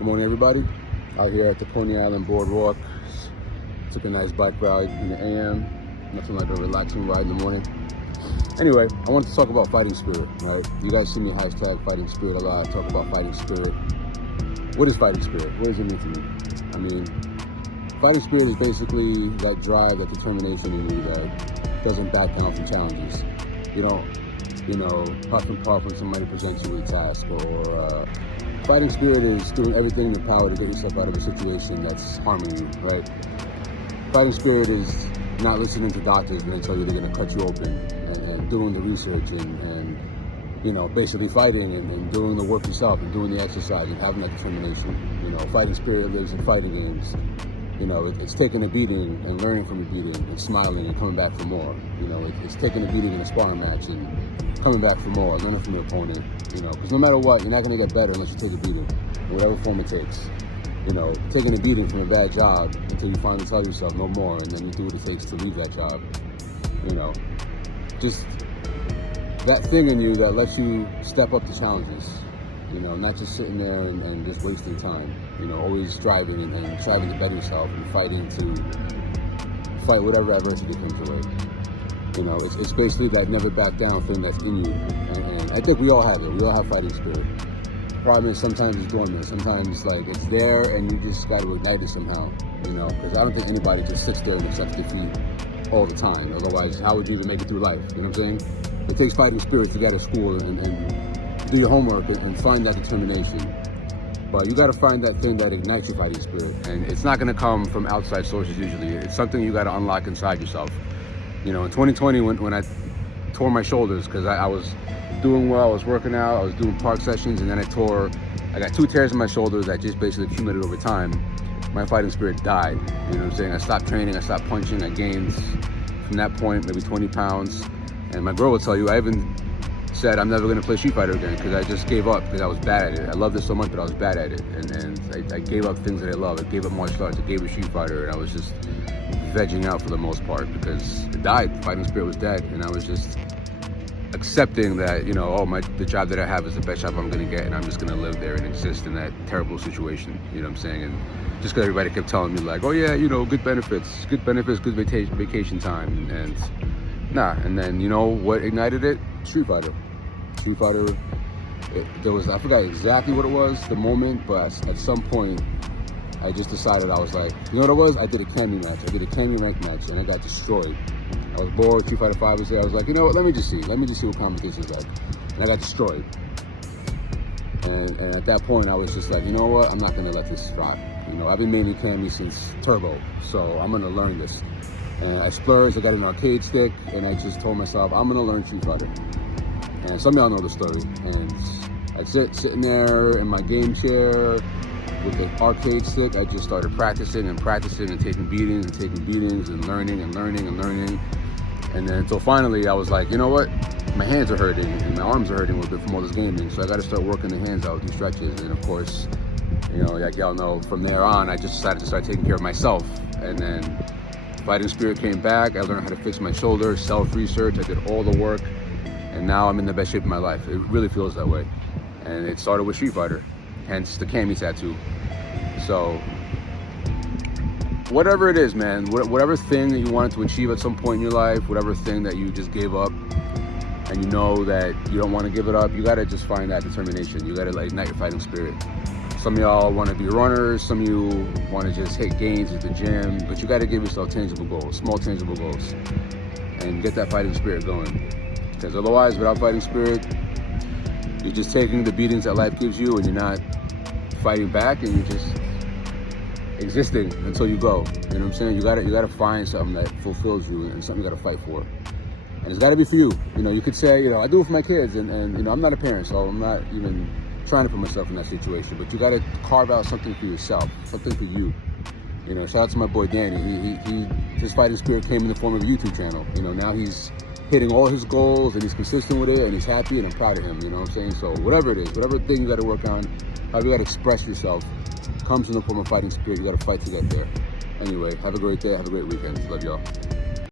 Good morning, everybody. Out here at the Coney Island Boardwalk. Took a nice bike ride in the AM. Nothing like a relaxing ride in the morning. Anyway, I wanted to talk about fighting spirit, right? You guys see me hashtag fighting spirit a lot. I talk about fighting spirit. What is fighting spirit? What does it mean to me? I mean, fighting spirit is basically that drive, that determination in you that doesn't back down from challenges. You don't, puff and puff when somebody presents you with a task. Or fighting spirit is doing everything in your power to get yourself out of a situation that's harming you, right? Fighting spirit is not listening to doctors when they tell you they're going to cut you open, and doing the research and basically fighting and doing the work yourself and doing the exercise and having that determination. Fighting spirit lives in fighting games. It's taking a beating and learning from the beating and smiling and coming back for more. It's taking a beating in a sparring match and coming back for more, learning from your opponent. Because no matter what, you're not going to get better unless you take a beating, in whatever form it takes. Taking a beating from a bad job until you finally tell yourself no more, and then you do what it takes to leave that job. Just that thing in you that lets you step up to challenges. Not just sitting there and just wasting time. Always striving and striving to better yourself and fighting to fight whatever adversity comes your way. It's basically that never back down thing that's in you. And I think we all have it. We all have fighting spirit. The problem is sometimes it's dormant. Sometimes it's there and you just got to ignite it somehow. Because I don't think anybody just sits there and accepts defeat all the time. Otherwise, how would you even make it through life? You know what I'm saying? It takes fighting spirit to get to school and do your homework and find that determination. But you got to find that thing that ignites your fighting spirit. And it's not going to come from outside sources usually. It's something you got to unlock inside yourself. In 2020 when I tore my shoulders, because I was doing well, I was working out, I was doing park sessions, and then I got 2 tears in my shoulders that just basically accumulated over time. My fighting spirit died. You know what I'm saying? I stopped training, I stopped punching, I gained from that point maybe 20 pounds. And my girl will tell you, I even said I'm never going to play Street Fighter again because I just gave up because I was bad at it. I loved it so much, but I was bad at it. And I gave up things that I love. I gave up martial arts, I gave up Street Fighter, and I was just vegging out for the most part because it died. The fighting spirit was dead, and I was just accepting that, the job that I have is the best job I'm going to get, and I'm just going to live there and exist in that terrible situation. You know what I'm saying? And just because everybody kept telling me oh yeah, good benefits, good vacation time, and nah. And then what ignited it? Street Fighter. I forgot exactly what it was, the moment, but at some point, I just decided, I was like, you know what it was? I did a Cammy match. I did a Cammy rank match, and I got destroyed. I was bored, Street Fighter 5 was there. I was like, you know what, let me just see what competition's like. And I got destroyed. And at that point, I was just like, you know what, I'm not gonna let this drop. I've been mainly Cammy since Turbo, so I'm gonna learn this. And I splurged, I got an arcade stick, and I just told myself, I'm gonna learn Street Fighter. And some of y'all know the story. And I sitting there in my game chair with the arcade stick. I just started practicing and taking beatings and learning. And then until finally I was like, you know what? My hands are hurting and my arms are hurting a little bit from all this gaming. So I got to start working the hands out, do stretches. And of course, like y'all know, from there on, I just decided to start taking care of myself. And then fighting spirit came back. I learned how to fix my shoulder, self-research. I did all the work. And now I'm in the best shape of my life. It really feels that way. And it started with Street Fighter, hence the Cammy tattoo. So, whatever it is, man, whatever thing that you wanted to achieve at some point in your life, whatever thing that you just gave up, and you know that you don't want to give it up, you gotta just find that determination. You gotta ignite your fighting spirit. Some of y'all want to be runners, some of you want to just hit gains at the gym, but you gotta give yourself tangible goals, small tangible goals, and get that fighting spirit going. Because otherwise, without fighting spirit, you're just taking the beatings that life gives you and you're not fighting back, and you're just existing until you go. You know what I'm saying? You gotta find something that fulfills you and something you gotta fight for. And it's gotta be for you. You could say, I do it for my kids, and I'm not a parent, so I'm not even trying to put myself in that situation. But you gotta carve out something for yourself, something for you. Shout out to my boy Danny. His fighting spirit came in the form of a YouTube channel. Now he's hitting all his goals and he's consistent with it and he's happy, and I'm proud of him, you know what I'm saying? So whatever it is, whatever thing you gotta work on, how you gotta express yourself, comes in the form of fighting spirit. You gotta fight to get there. Anyway, have a great day, have a great weekend. Love y'all.